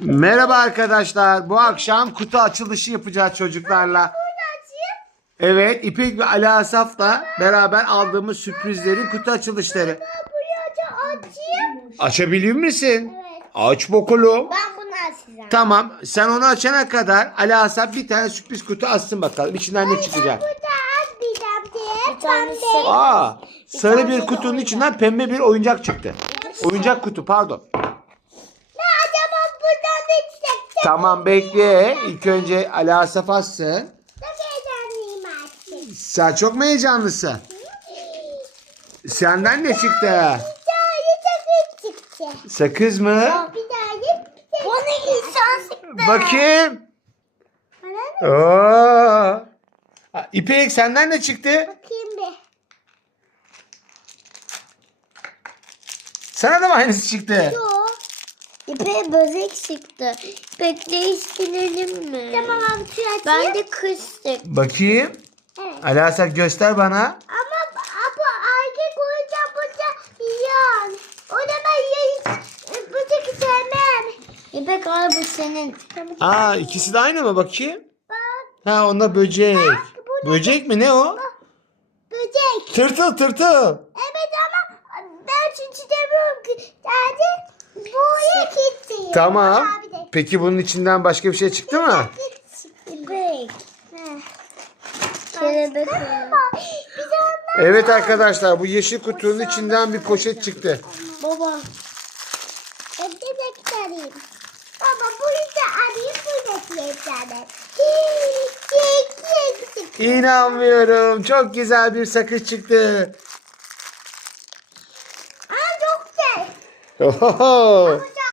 Merhaba arkadaşlar. Bu akşam kutu açılışı yapacağız çocuklarla. Evet, İpek ve Ali Asaf'la beraber aldığımız sürprizlerin kutu açılışları. Açabilir misin? Evet. Aç bakalım. Ben bunu açacağım. Tamam, sen onu açana kadar Ali Asaf bir tane sürpriz kutu açsın bakalım. İçinden ne çıkacak? Aa, sarı bir kutunun içinden pembe bir oyuncak çıktı. Oyuncak kutu, pardon. Ne acaba buradan ne çıkacak? Tamam bekle. İlk önce Ali Asaf açsın. Çok heyecanlıyım artık. Sen çok mu heyecanlısın? Senden ne çıktı? Tane sakız çıktı. Sakız mı? Bir tane Bana insan sıktı. Bakayım. Bana ne? Oo. İpek senden ne çıktı? Bakayım bir. Sana da mı aynısı çıktı? Yok. İpe böcek çıktı. İpekle istinelim mi? Tamam abi açayım. Ben de kıstık. Bakayım. Evet. Ali Asaf göster bana. Ama ama erkek oyuncak burada yan. O da ben yayın böcek sevmem. İpek al bu senin. Aa ikisi de aynı mı bakayım? Bak Ha onda böcek. bu ne? Böcek mi ne o? böcek. Tırtıl tırtıl. Evet ama ben çünkü demiyorum ki. Sadece Tamam. De. Peki bunun içinden başka bir şey çıktı mı? Kelebek. Bir Evet arkadaşlar bu yeşil kutunun içinden bir poşet çıktı. Baba. Beklerim. Baba bunu da alayım bunu da yeterler. İnanmıyorum. Çok güzel bir sakız çıktı. Aa çok güzel. Oho. Ama